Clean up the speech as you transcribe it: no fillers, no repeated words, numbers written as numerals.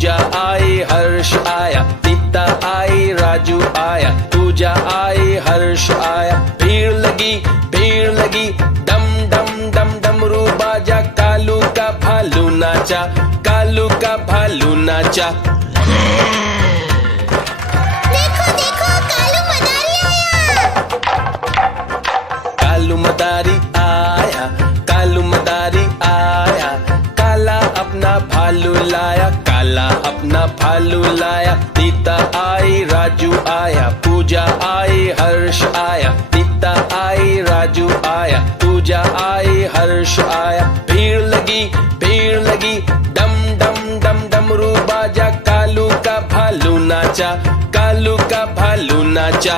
पूजा आई हर्ष आया, सीता आई राजू आया, पूजा आई हर्ष आया। भीड़ लगी डम डम डम डमरू बाजा, कालू का भालू नाचा, कालू का भालू नाचा। देखो देखो कालू मदारी आया। कालू मदारी आया, कालू मदारी आया, काला अपना भालू लाया, काला अपना भालू लाया। सीता आई राजू आया, पूजा आई हर्ष आया, सीता आई राजू आया, पूजा आई हर्ष आया। भीड़ लगी डम डम डम डमरू बाजा, कालू का भालू नाचा, कालू का भालू नाचा।